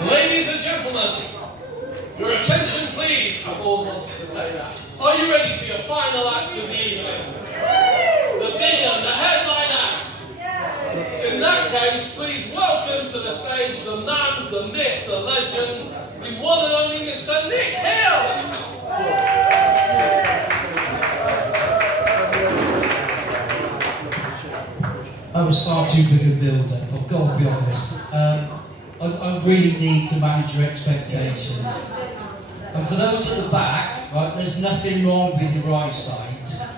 Ladies and gentlemen, your attention please. I've always wanted to say that. Are you ready for your final act of the evening? The big one, the headline act. In that case, please welcome to the stage the man, the myth, the legend, the one and only Mr. Nick Hill. That was far too big a build-up, I've got to be honest. I really need to manage your expectations. And for those at the back, right, there's nothing wrong with your eyesight.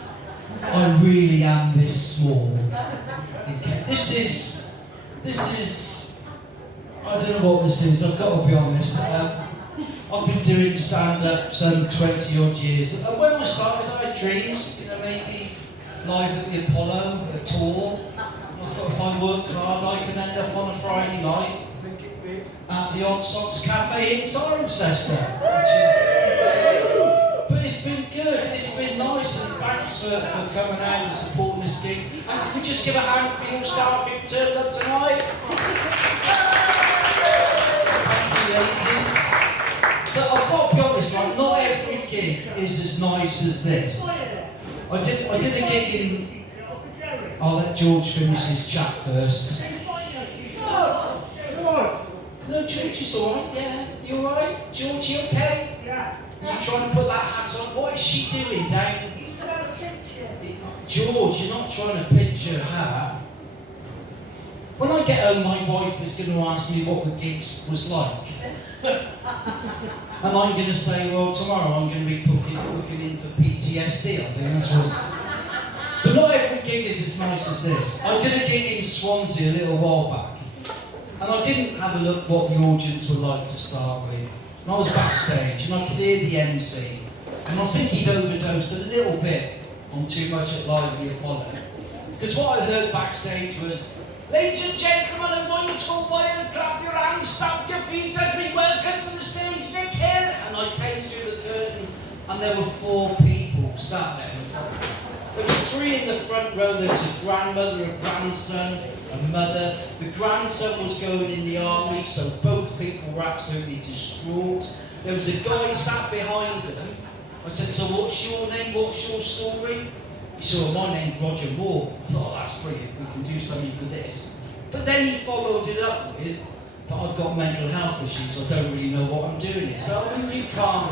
I really am this small. Okay. This is, I don't know what this is, I've got to be honest. I've been doing stand-up for some 20 odd years. And when I started, I had dreams, maybe live at the Apollo, a tour. I thought if I worked hard, I could end up on a Friday night at the Oddsocks cafe in Cirencester, but it's been good, it's been nice, and thanks for coming out and supporting this gig. And can we just give a hand for your staff who've turned up tonight? Thank you, ladies. So I've got to be honest, like, not every gig is as nice as this. I did a gig in... I'll let George finish his chat first. No, George is alright, yeah. You alright? George, you okay? Yeah. You trying to put that hat on? What is she doing down? He's trying to pinch George, you're not trying to pinch her hat. When I get home, my wife is going to ask me what the gigs was like. And I'm going to say, well, tomorrow I'm going to be booking in for PTSD, I think that's what's... But not every gig is as nice as this. I did a gig in Swansea a little while back. And I didn't have a look what the audience were like to start with. And I was backstage and I could hear the MC. And I think he'd overdosed a little bit on too much at Live at the Apollo. Because what I heard backstage was, ladies and gentlemen, I want you to go wild, clap your hands, stamp your feet as we welcome to the stage, Nick Hill. And I came through the curtain and there were 4 people sat there. There was 3 in the front row. There was a grandmother, a grandson, a mother. The grandson was going in the army, so both people were absolutely distraught. There was a guy sat behind them. I said, so what's your name? What's your story? He said, well, my name's Roger Moore. I thought, oh, that's brilliant. We can do something with this. But then he followed it up with, but I've got mental health issues. I don't really know what I'm doing here. So I mean, you can't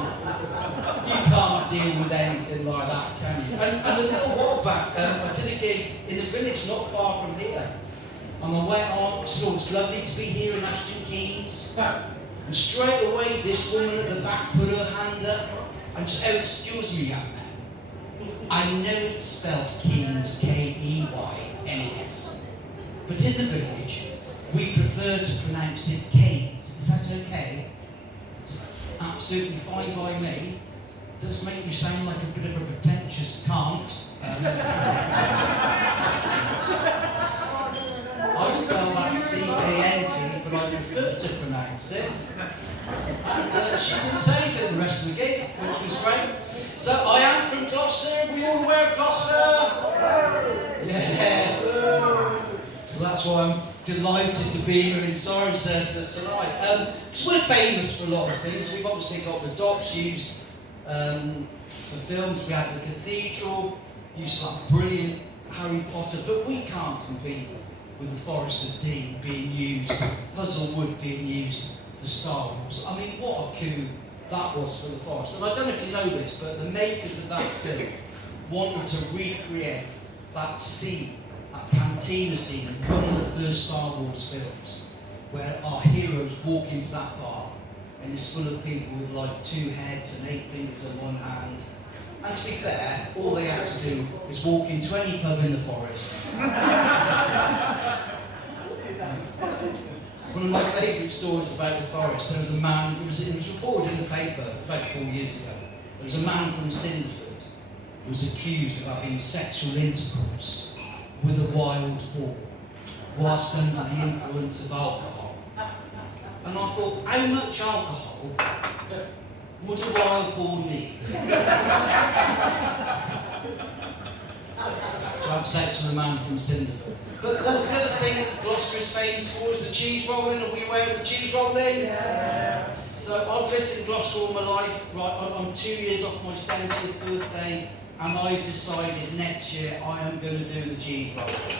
deal with anything like that, can you? And a little while back, I did a gig in a village not far from here. And I went on, so it's lovely to be here in Ashton Keynes. And straight away, this woman at the back put her hand up and just, oh, excuse me, young man. I know it's spelled Keynes, K-E-Y-N-E-S. But in the village, we prefer to pronounce it Keynes. Is that okay? It's absolutely fine by me. It does make you sound like a bit of a pretentious cunt. I spell that C-A-N-T, but I prefer to pronounce it. And she didn't say anything the rest of the gig, which was great. So I am from Gloucester. Are we all aware of Gloucester? Yes. So that's why I'm delighted to be here in Cirencester tonight. Because we're famous for a lot of things. We've obviously got the docks used for films. We had the cathedral, used to have brilliant Harry Potter, but we can't compete with the Forest of Dean being used, Puzzlewood being used for Star Wars. I mean, what a coup that was for the Forest. And I don't know if you know this, but the makers of that film wanted to recreate that scene, that cantina scene in one of the first Star Wars films, where our heroes walk into that bar and it's full of people with like 2 heads and 8 fingers in one hand. And to be fair, all they had to do is walk into any pub in the forest. One of my favourite stories about the forest, there was a man, it was reported in the paper about 4 years ago. There was a man from Cinderford who was accused of having sexual intercourse with a wild boar whilst under the influence of alcohol. And I thought, how much alcohol would a wild boar need to have sex with a man from Cinderford? But what's the other thing Gloucester is famous for is the cheese rolling. Are we aware of the cheese rolling? Yeah. So I've lived in Gloucester all my life. Right, I'm 2 years off my 70th birthday, and I've decided next year I am going to do the cheese rolling.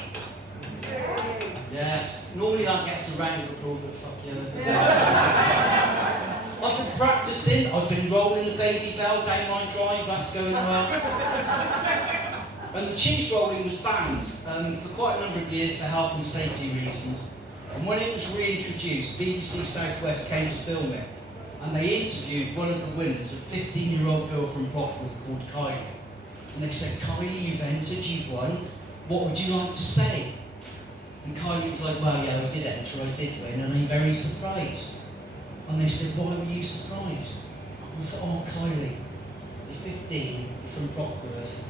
Yes. Normally that gets a round of applause, but fuck you. I've been practicing. I've been rolling the baby bell down my drive. That's going well. And the cheese rolling was banned for quite a number of years for health and safety reasons. And when it was reintroduced, BBC Southwest came to film it. And they interviewed one of the winners, a 15-year-old girl from Brockworth called Kylie. And they said, Kylie, you've entered, you've won. What would you like to say? And Kylie was like, well, yeah, I did enter, I did win, and I'm very surprised. And they said, why were you surprised? And I thought, oh, Kylie, you're 15, you're from Brockworth.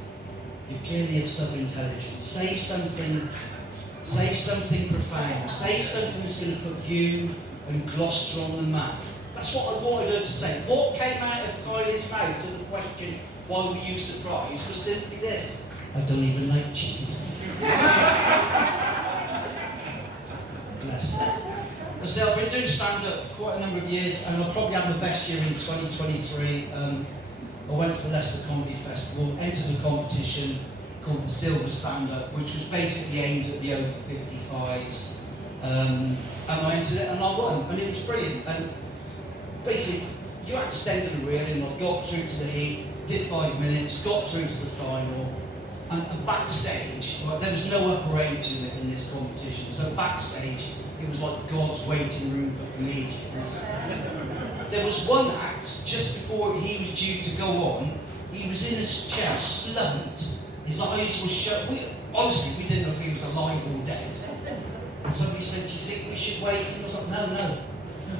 You clearly have sub-intelligence. Say something profound. Say something that's going to put you and Gloucester on the map. That's what I wanted her to say. What came out of Kylie's mouth to the question, why were you surprised, was simply this: I don't even like cheese. Bless her. So I've been doing stand-up quite a number of years, and I'll probably have my best year in 2023. I went to the Leicester Comedy Festival, entered a competition called the Silver Stand-Up, which was basically aimed at the over 55s. And I entered it and I won, and it was brilliant. And basically, you had to send them a reel in. I got through to the heat, did 5 minutes, got through to the final. And backstage, right, there was no upper age in this competition, so backstage it was like God's waiting room for comedians. There was one act just before he was due to go on. He was in his chair, slumped. His eyes were shut. Honestly, we didn't know if he was alive or dead. And somebody said, "Do you think we should wake him?" I was like, no,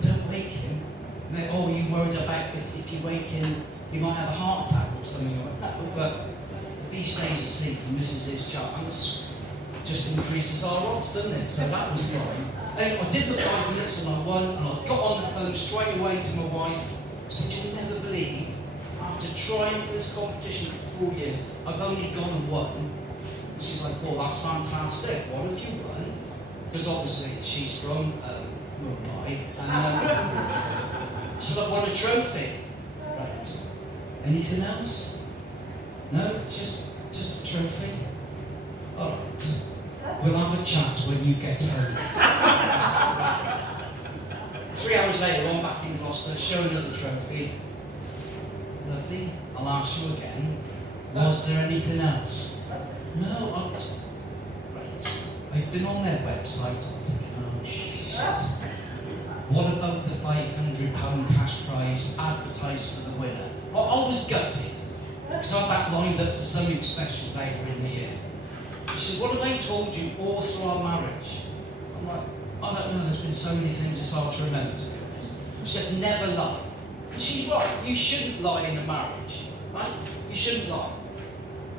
don't wake him. And they, "Oh, are you worried about if you wake him, he might have a heart attack or something?" I went, "No, but if he stays asleep and misses his chance, just increases our odds, doesn't it?" So that was fine. And I did the 5 minutes and I won, and I got on the phone straight away to my wife. I said, "You'll never believe, after trying for this competition for 4 years, I've only gone and won." And she's like, "Oh, that's fantastic. What have you won?" Because obviously she's from Mumbai. And so I've won a trophy. Right. Anything else? No, just a trophy. All right. We'll have a chat when you get home. 3 hours later, I'm back in Gloucester, show another trophy. Lovely. I'll ask you again. Was there anything else? No, right. I've been on their website. I'm thinking, oh shit. What about the £500 cash prize advertised for the winner? I was gutted, because I had that lined up for something special later in the year. She said, "What have they told you all through our marriage?" I'm like, "I don't know, there's been so many things it's hard to remember, to be honest." She said, "Never lie." And she's right, you shouldn't lie in a marriage, right? You shouldn't lie.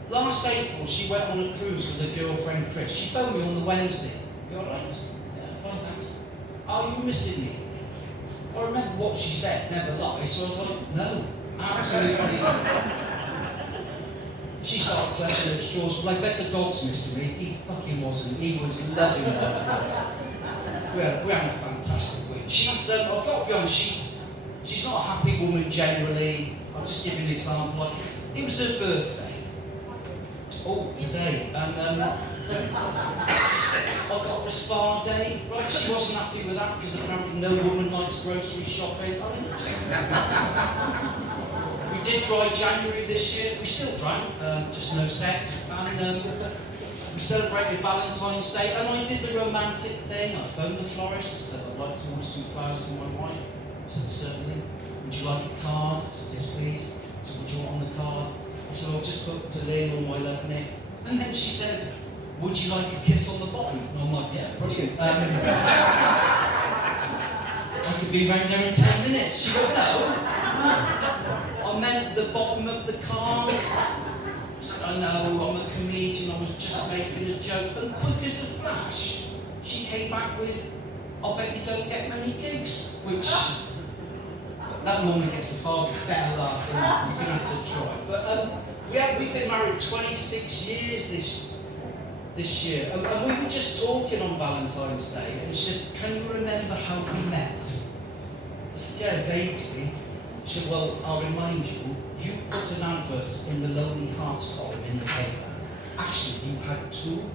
Last April, she went on a cruise with her girlfriend Chris. She phoned me on the Wednesday. "You alright?" "Yeah, fine, thanks." "Are you missing me?" I remember what she said, never lie, so I was like, no, absolutely not. She started clutching at straws. "Well, I bet the dog's missing me." He fucking wasn't. He was loving me. We had a fantastic week. I've got to be honest, she's not a happy woman generally. I'll just give you an example. Like, it was her birthday. Oh, today. And I got a spa day. Right, she wasn't happy with that because apparently no woman likes grocery shopping. We did dry January this year. We still drank, just no sex. And we celebrated Valentine's Day. And I did the romantic thing. I phoned the florist. I said, "I'd like to order some flowers for my wife." She said, "Certainly." "Would you like a card?" I said, "Yes, please." She said, "What do you want on the card?" I said, "I'll just put to Lynn all my love in it." And then she said, "Would you like a kiss on the bottom?" And I'm like, "Yeah, brilliant. I could be around there in 10 minutes. She went, "No. I meant the bottom of the card." I know, I'm a comedian, I was just making a joke. And quick as a flash, she came back with, "I bet you don't get many gigs," which, that normally gets a far better laugh than that. You're going to have to try. But we've been married 26 years this year. And we were just talking on Valentine's Day, and she said, "Can you remember how we met?" I said, "Yeah, vaguely." She said, "Well, I'll remind you, you put an advert in the Lonely Hearts column in the paper. Actually, you had two,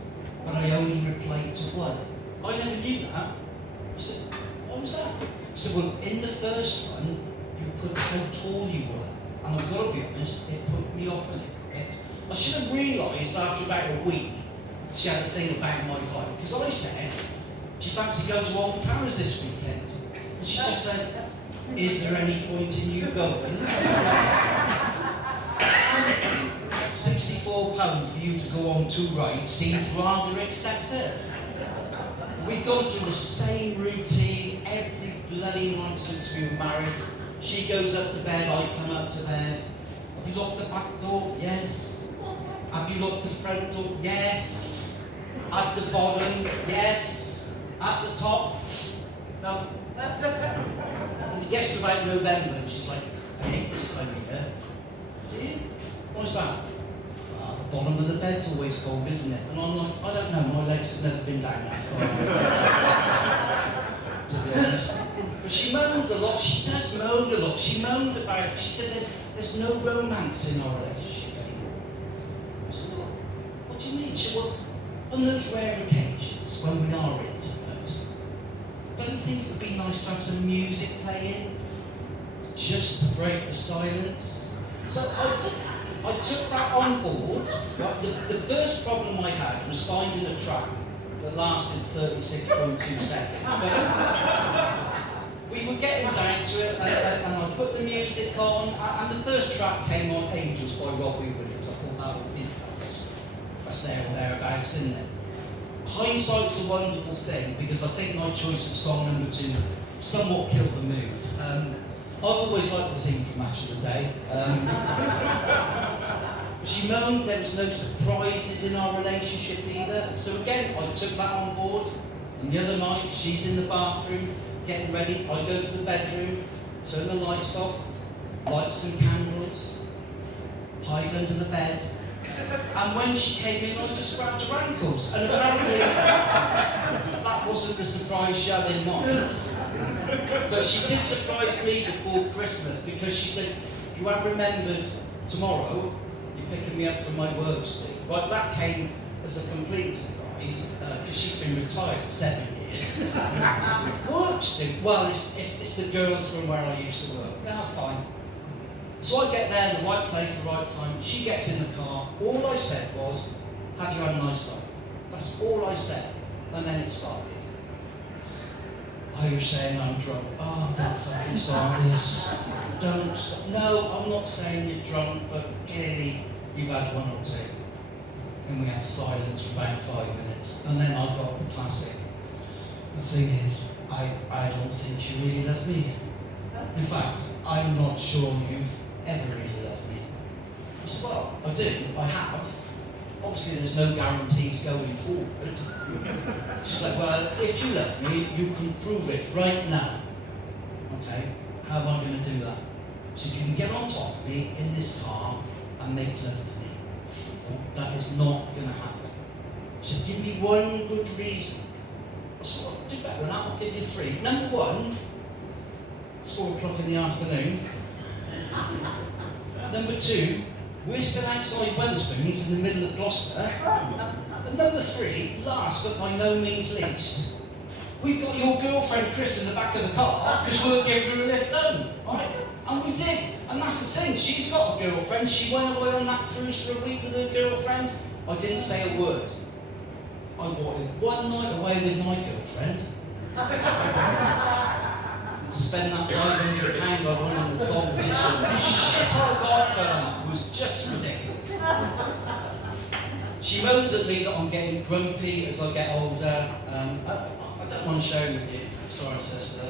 but I only replied to one." I never knew that. I said, "What was that?" She said, "Well, in the first one, you put how tall you were. And I've got to be honest, it put me off a little bit. I should have realised after about a week she had a thing about my height. Because I said, do you fancy going to Old Towers this weekend? And she just said, is there any point in you going? £64 for you to go on 2 rides seems rather excessive. We've gone through the same routine every bloody night since we were married. She goes up to bed, I come up to bed. Have you locked the back door? Yes. Have you locked the front door? Yes. At the bottom? Yes. At the top? No. And it gets to about November and she's like, I hate this time of year. Do you? What's that? The bottom of the bed's always cold, isn't it? And I'm like, I don't know, my legs have never been down that far. To be honest. But she moans a lot, she does moan a lot. She moaned about, she said there's no romance in our relationship anymore. I said, what do you mean? She said, well, on those rare occasions when we are intimate, don't you think it would be nice to have some music playing? Just to break the silence? So I took that on board. Right? The first problem I had was finding a track that lasted 36.2 seconds. But we were getting down to it, and I put the music on, and the first track came on, Angels by Robbie Williams. I thought that would be, that's there or thereabouts, isn't it? Hindsight's a wonderful thing, because I think my choice of song number 2 somewhat killed the mood. I've always liked the theme from Match of the Day. She moaned there was no surprises in our relationship either. So again, I took that on board. And the other night, she's in the bathroom, getting ready. I go to the bedroom, turn the lights off, light some candles, hide under the bed. And when she came in, I just grabbed her ankles. And apparently, that wasn't the surprise she had in mind. But she did surprise me before Christmas because she said, you have remembered tomorrow, you're picking me up from my work street. Right, that came as a complete surprise because she's been retired 7 years. Work street? Well, it's the girls from where I used to work. Now, fine. So I get there, the right place, the right time. She gets in the car. All I said was, have you had a nice time? That's all I said. And then it started. Oh, you're saying I'm drunk. Oh, don't fucking start this. Don't stop. No, I'm not saying you're drunk, but clearly you've had one or two. And we had silence for about 5 minutes. And then I got the classic. The thing is, I don't think you really love me. In fact, I'm not sure you've ever really loved me. I said, well, I do, I have. Obviously, there's no guarantees going forward. She's like, well, if you love me, you can prove it right now. Okay, how am I going to do that? She said, you can get on top of me in this car and make love to me. Well, that is not going to happen. She said, give me one good reason. I said, well, do better than that, I'll give you 3. Number 1, it's 4 o'clock in the afternoon. Number 2, we're still outside Wetherspoons in the middle of Gloucester. And number 3, last but by no means least, we've got your girlfriend Chris in the back of the car because we're giving her a lift home, right? And we did. And that's the thing, she's got a girlfriend. She went away on that cruise for a week with her girlfriend. I didn't say a word. I wanted one night away with my girlfriend. To spend that £500 I won in the competition. The shit I got for that was just ridiculous. She moans at me that I'm getting grumpy as I get older. I don't mind sharing with you, Cirencester.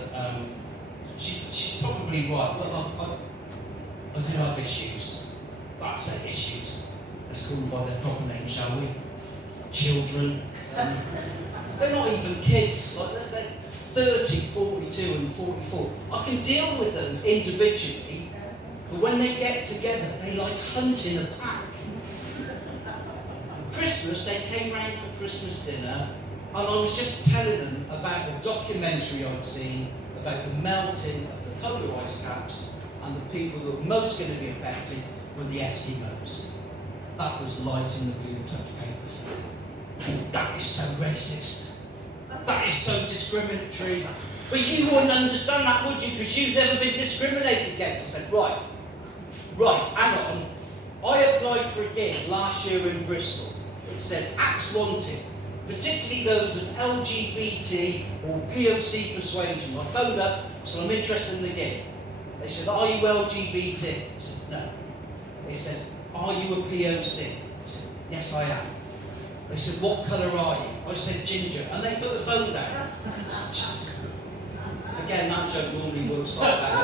She's probably right, but I do have issues. Well, I say issues. Let's call them by their proper name, shall we? Children. They're not even kids. Like they're 30, 42 and 44. I can deal with them individually, but when they get together, they like hunt in a pack. Chris Christmas, they came round for Christmas dinner, and I was just telling them about a documentary I'd seen about the melting of the polar ice caps, and the people that were most going to be affected were the Eskimos. That was light in the blue touch paper for them. That is so racist. That is so discriminatory. But you wouldn't understand that, would you? Because you've never been discriminated against. I said, right, hang on. I applied for a gig last year in Bristol. It said acts wanted, particularly those of LGBT or POC persuasion. I phoned up, so I'm interested in the gig. They said, are you LGBT? I said, no. They said, are you a POC? I said, yes I am. They said, what colour are you? I said, ginger. And they put the phone down. It's just, again, that joke normally works like that.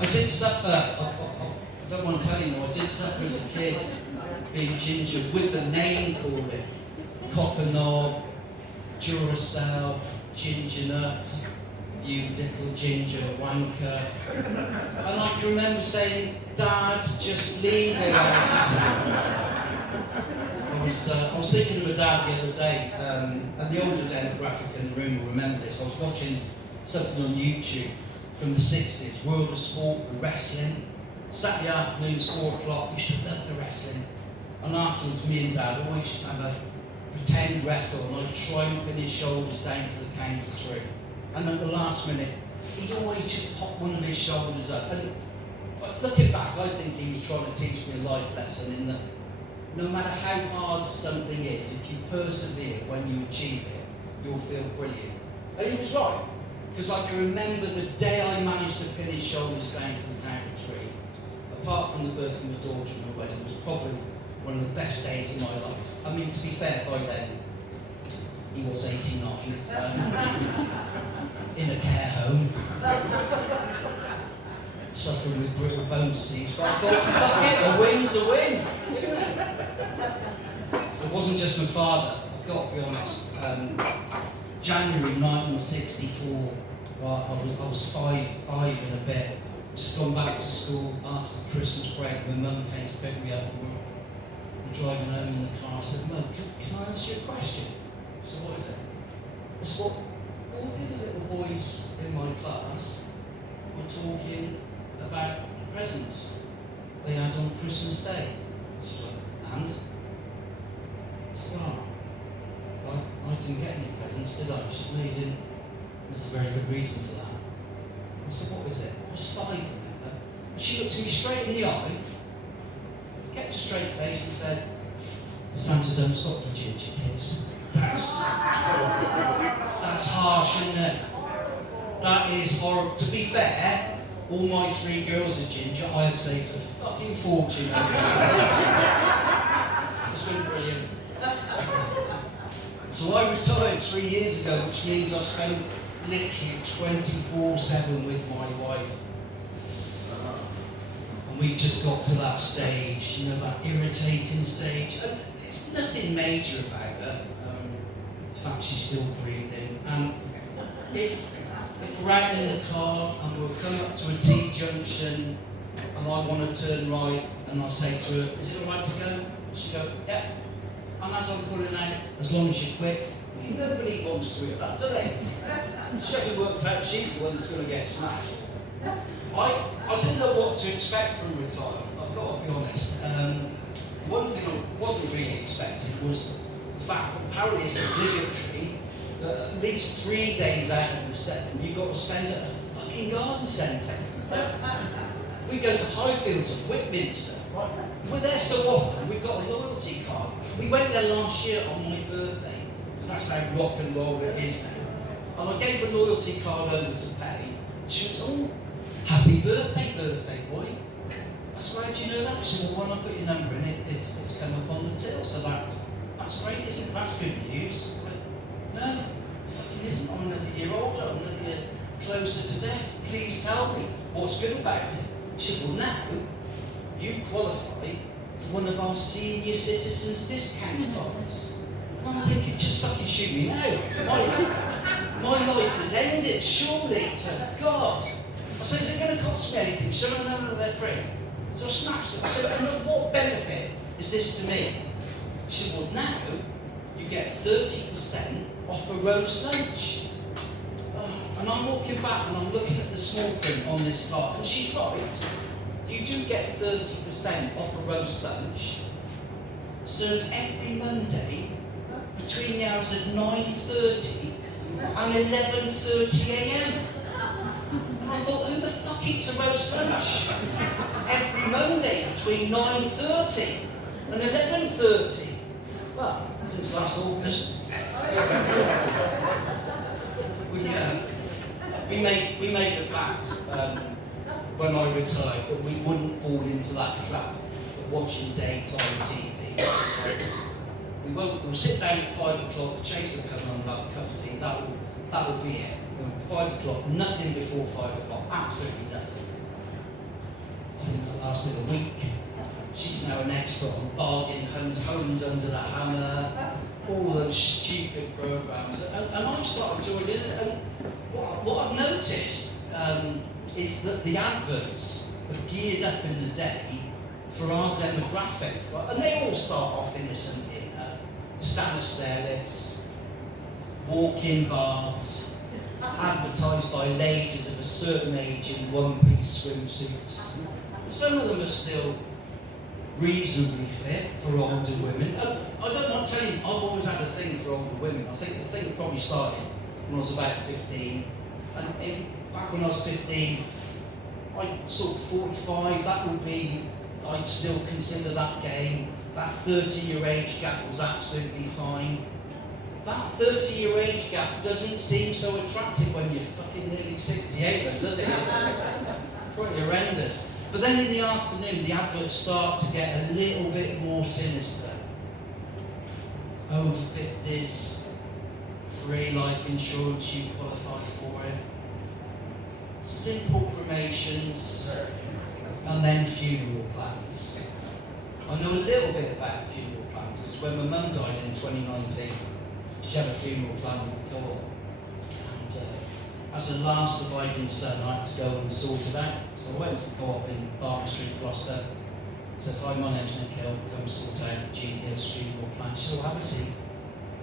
I did suffer, I don't want to tell you more, I did suffer as a kid being ginger with a name calling. Copper knob, Duracell, ginger nut, you little ginger wanker. And I can remember saying, Dad, just leave it out. I was thinking of my dad the other day, and the older demographic in the room will remember this. I was watching something on YouTube from the 60s, World of Sport, the wrestling. Saturday afternoons, 4 o'clock, we used to love the wrestling. And afterwards, me and Dad always used to have a pretend wrestle, and I'd try and pin his shoulders down for the count of 3. And at the last minute, he'd always just pop one of his shoulders up. And looking back, I think he was trying to teach me a life lesson in that no matter how hard something is, if you persevere when you achieve it, you'll feel brilliant. And he was right, because I can remember the day I managed to pin his shoulders down for the count of 3. Apart from the birth of my daughter and my wedding, was probably one of the best days of my life. I mean, to be fair, by then, he was 89, in a care home, suffering with brittle bone disease, but I thought, fuck it, a win's a win, isn't it? It wasn't just my father, I've got to be honest. January 1964, well, I was five and a bit, just gone back to school after the Christmas break. My mum came to pick me up, and we're driving home in the car. I said, Mum, can I ask you a question? So what is it? I said, well, all the other little boys in my class were talking about the presents they had on Christmas Day. She went, and? I said, well, I didn't get any presents, did I? She said, no, you didn't. There's a very good reason for that. I said, what is it? I was 5, remember? And she looked at me straight in the eye, kept a straight face and said, Santa don't stop for ginger kids. That's harsh, isn't it? That is horrible. To be fair, all my 3 girls are ginger. I have saved a fucking fortune over the years. It's been brilliant. So I retired 3 years ago, which means I've spent literally 24/7 with my wife. And we just got to that stage, you know, that irritating stage. And it's nothing major about her. In fact, she's still breathing. And if we're out in the car and we'll come up to a T-junction and I want to turn right and I say to her, is it all right to go? She'll go, yeah. And as I'm pulling out, as long as you're quick, I mean, nobody wants to hear that, do they? She hasn't worked out she's the one that's going to get smashed. I didn't know what to expect from retirement, I've got to be honest. One thing I wasn't really expecting was the fact that apparently it's obligatory that at least 3 days out of the 7 you've got to spend at a fucking garden centre. We go to Highfields of Whitminster, right? We're there so often, we've got a loyalty card. We went there last year on my birthday, because that's how rock and roll it is now. And I gave a loyalty card over to pay. She went, oh, happy birthday boy. I said, how do you know that? She said, well, when I put your number in, it's come up on the till, so that's great, isn't it? That's good news. I went, no, fucking isn't. I'm another year older, I'm another year closer to death. Please tell me what's good about it. She said, well, now you qualify for one of our senior citizens discount cards. And I'm thinking, just fucking shoot me now. My life has ended, surely, to God. I said, is it going to cost me anything? She said, no, they're free. So I snatched it. I said, and what benefit is this to me. She said, well, now you get 30% off a roast lunch. And I'm walking back and I'm looking at the small print on this card, and she's right. You do get 30% off a roast lunch, served every Monday between the hours of 9:30 and 11:30 a.m. And I thought, who the fuck eats a roast lunch every Monday between 9:30 and 11:30? Well, since last August. We made a pact when I retired that we wouldn't fall into that trap of watching daytime TV. We'll sit down at 5 o'clock, the chase will come on, we'll have a cup of tea, that will be it. 5 o'clock, nothing before 5 o'clock, absolutely nothing. I think that lasted a week. She's now an expert on bargain hunt, homes under the hammer, all those stupid programs. And I've started joining it, and what I've noticed is that the adverts are geared up in the day for our demographic, right? And they all start off innocently enough. Standard stair lifts, walk-in baths, advertised by ladies of a certain age in one-piece swimsuits. Some of them are still reasonably fit for older women. I don't want to tell you, I've always had a thing for older women. I think the thing probably started when I was about 15. And back when I was 15, I'd sort of 45, that would be, I'd still consider that gay. That 30-year age gap was absolutely fine. That 30-year age gap doesn't seem so attractive when you're fucking nearly 68 though, does it? It's pretty horrendous. But then in the afternoon, the adverts start to get a little bit more sinister. Over 50s, free life insurance, you qualify for it. Simple cremations, and then funeral plans. I know a little bit about funeral plans because when my mum died in 2019, she had a funeral plan with the co-op. And as a last surviving son, I had to go and sort it out. So I went to the co-op in Barker Street, Gloucester. Said, hi, my name's Nick Hill, come sort out Genius funeral plan. She said, oh, have a seat.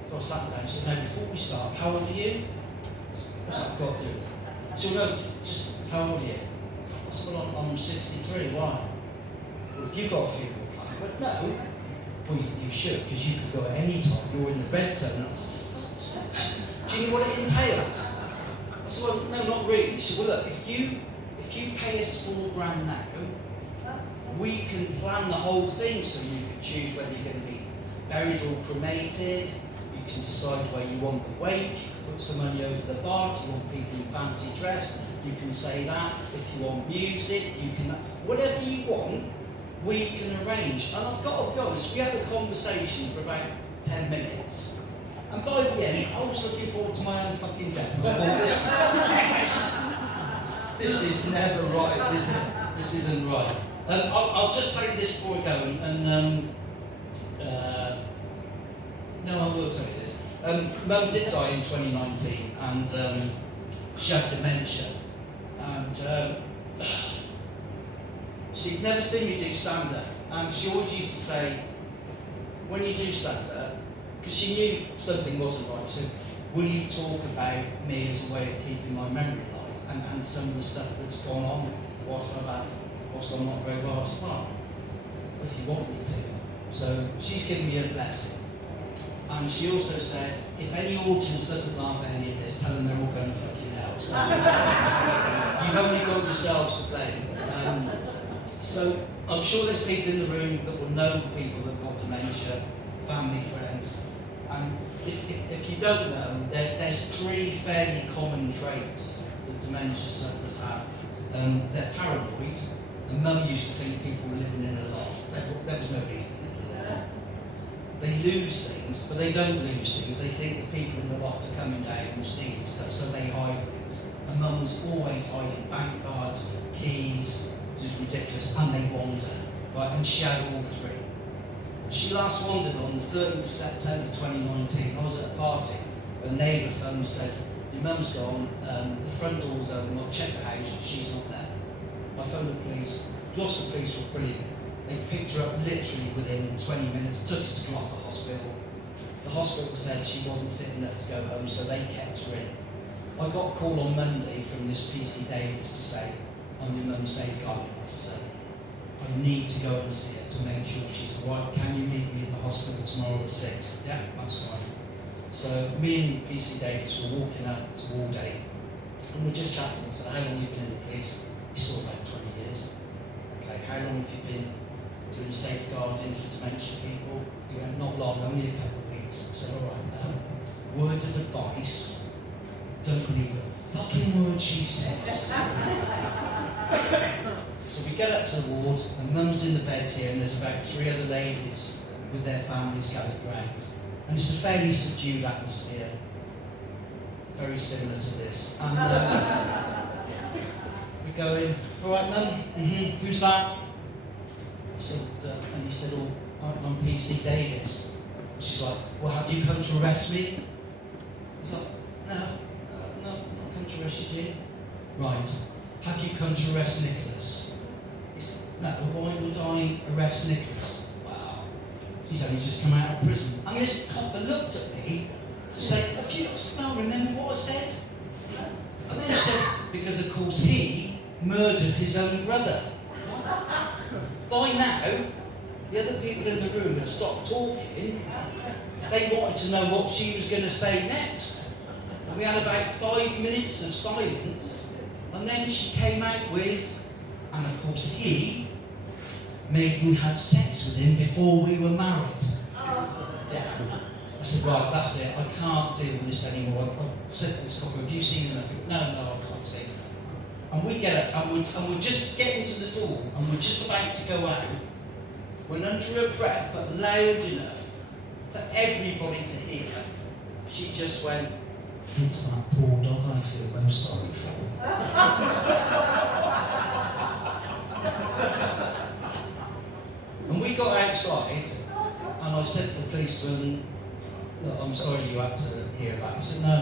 So I sat down. She said, now before we start, how old are you? What's that got to do with it? She said, no, just how old are you? I said, well, I'm 63, why? Well, have you got a funeral plan? I went, no. Well, you should, because you could go at any time. You're in the red zone. Oh, fuck's sake. Do you know what it entails? I said, well, no, not really. She said, well, look, if you pay us $4,000 now, we can plan the whole thing so you can choose whether you're going to be buried or cremated. You can decide where you want the wake. You can put some money over the bar if you want people in fancy dress. You can say that. If you want music, you can. Whatever you want, we can arrange. And I've got to be honest, we had a conversation for about 10 minutes. And by the end, I was looking forward to my own fucking death. I thought, this is never right, is it? This isn't right. I'll just tell you this before we go, no, I will tell you this. Mum did die in 2019, and she had dementia, and she'd never seen me do stand-up, and she always used to say, when you do stand-up, because she knew something wasn't right, she said, will you talk about me as a way of keeping my memory alive, and some of the stuff that's gone on whilst I'm not very well. I said, well, if you want me to. So she's given me a blessing. And she also said, if any audience doesn't laugh at any of this, tell them they're all going to fucking hell. So you've only got yourselves to blame. So I'm sure there's people in the room that will know people that got dementia, family, friends. And if you don't know, there's 3 fairly common traits that dementia sufferers have. They're paranoid. And Mum used to think people were living in a loft. There was nobody living in a loft. They lose things, but they don't lose things. They think the people in the loft are coming down and stealing stuff, so they hide things. And Mum's always hiding bank cards, keys, just ridiculous, and they wander. Right? And she had all 3. And she last wandered on the 3rd of September 2019. I was at a party. A neighbour phoned and said, your mum's gone, the front door's open, I've checked the house, she's not there. I phoned the police. Gloucester police were brilliant. They picked her up literally within 20 minutes, took her to Gloucester Hospital. The hospital said she wasn't fit enough to go home, so they kept her in. I got a call on Monday from this PC Davis to say, I'm your mum's safeguarding officer. I need to go and see her to make sure she's all right. Can you meet me at the hospital tomorrow at 6? Yeah, that's fine. So me and PC Davis were walking up to Alday, and we're just chatting. I said, how long have you been in the police? He said, about 20 years. Okay, how long have you been doing safeguarding for dementia people? He went, not long, only a couple of weeks. I said, all right, word of advice, don't believe a fucking word she says. So we get up to the ward, and Mum's in the bed here, and there's about 3 other ladies with their families gathered round. And it's a fairly subdued atmosphere, very similar to this. And we're going, all right, Mum, who's that? I said, and he said, oh, I'm PC Davis. And she's like, well, have you come to arrest me? He's like, no, not come to arrest you. Right, have you come to arrest Nicholas? He said, no, why would I arrest Nicholas? Wow, he's only just come out of prison. And this copper looked at me to say, have you not remember what I said? And then he said, because of course he murdered his own brother. By now, the other people in the room had stopped talking. They wanted to know what she was going to say next. And we had about 5 minutes of silence, and then she came out with, and of course he made me have sex with him before we were married. Yeah. I said, right, that's it, I can't deal with this anymore. I said to this couple, have you seen enough? No, I've seen enough. And we get up, and we're just getting to the door, and we're just about to go out, when under her breath, but loud enough for everybody to hear, she just went, it's that poor dog I feel most sorry for. And we got outside, and I said to the policeman, look, I'm sorry you had to hear that. He said, no,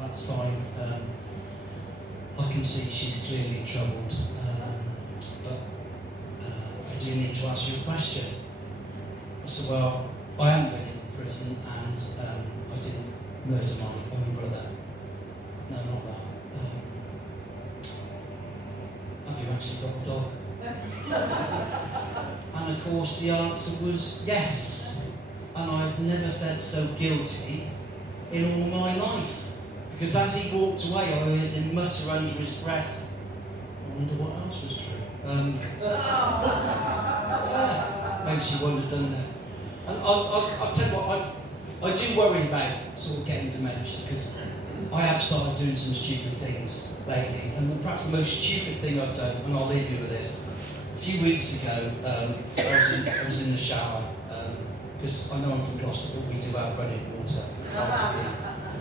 that's fine. I can see she's clearly troubled, but I do need to ask you a question. I said, well, I haven't been in prison, and I didn't murder my own brother. No, not that. Have you actually got a dog? And of course the answer was yes. And I've never felt so guilty in all my life. Because as he walked away, I heard him mutter under his breath, I wonder what else was true. Yeah, makes you wonder, doesn't it? And I'll tell you what, I do worry about sort of getting dementia, because I have started doing some stupid things lately, and perhaps the most stupid thing I've done, and I'll leave you with this. A few weeks ago, I was in the shower, because I know I'm from Gloucester, but we do have running water.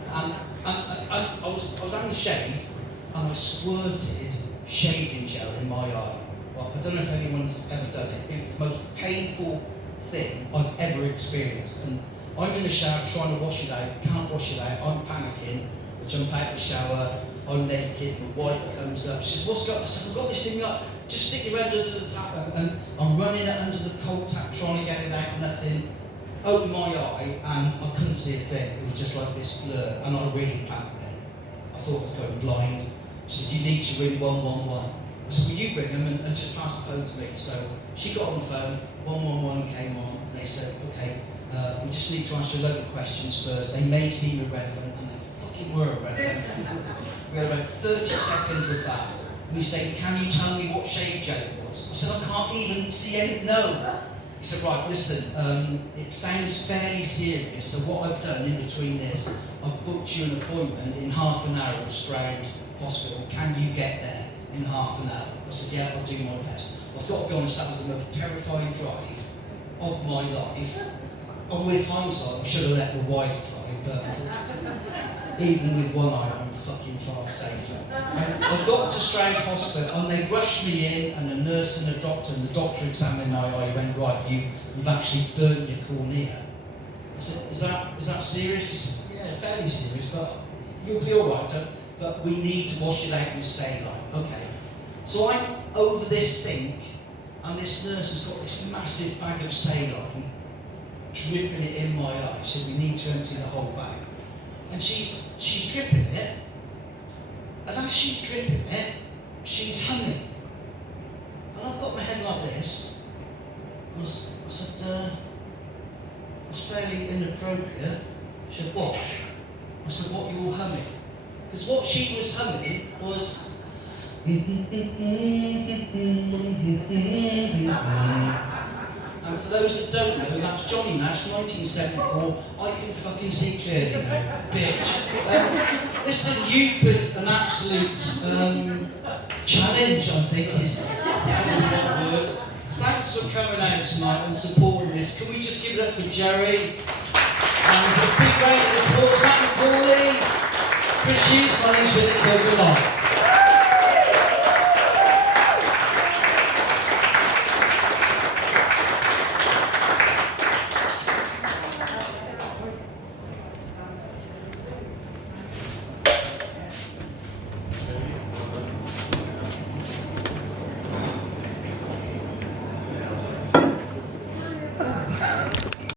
And I was having a shave, and I squirted shaving gel in my eye. Well, I don't know if anyone's ever done it. It was the most painful thing I've ever experienced. And I'm in the shower trying to wash it out, can't wash it out, I'm panicking. I jump out the shower, I'm naked, my wife comes up, she says, what's got this? I've got this in my, just stick your hand under the tap. And I'm running it under the cold tap, trying to get it out, nothing. Opened my eye, and I couldn't see a thing. It was just like this blur, and I really panicked then. I thought I was going blind. She said, you need to ring 111. I said, will you ring them and just pass the phone to me? So she got on the phone, 111 came on, and they said, okay, we just need to ask you a load of questions first. They may seem irrelevant, and they fucking were irrelevant. We had about 30 seconds of that. And he said, can you tell me what shave gel it was? I said, I can't even see any, no. He said, right, listen, it sounds fairly serious, so what I've done in between this, I've booked you an appointment in half an hour at Stroud Hospital. Can you get there in half an hour? I said, yeah, I'll do my best. I've got to be honest, that was the most terrifying drive of my life. And with hindsight, I should have let my wife drive, but even with one eye, I'm fucking far safer. And I got to Stroud Hospital, and they rushed me in, and a nurse and a doctor, and the doctor examined my eye. He went, right, you've actually burnt your cornea. I said, is that serious? He said, yeah, fairly serious, but you'll be all right. But we need to wash it out with saline. Okay. So I'm over this sink, and this nurse has got this massive bag of saline, dripping it in my eye, so we need to empty the whole bag. And she's dripping it, and as she's dripping it, she's humming. And I've got my head like this. I said, it's fairly inappropriate. She said, what? I said, what you're humming? Because what she was humming was... And for those that don't know, that's Johnny Nash, 1974. I can fucking see clearly now, bitch. Listen, you've been an absolute challenge, I think, is probably one word. Thanks for coming out tonight and supporting this. Can we just give it up for Jerry? And a big round of applause, Matt McCauley. Produced, my name's Philip Cook.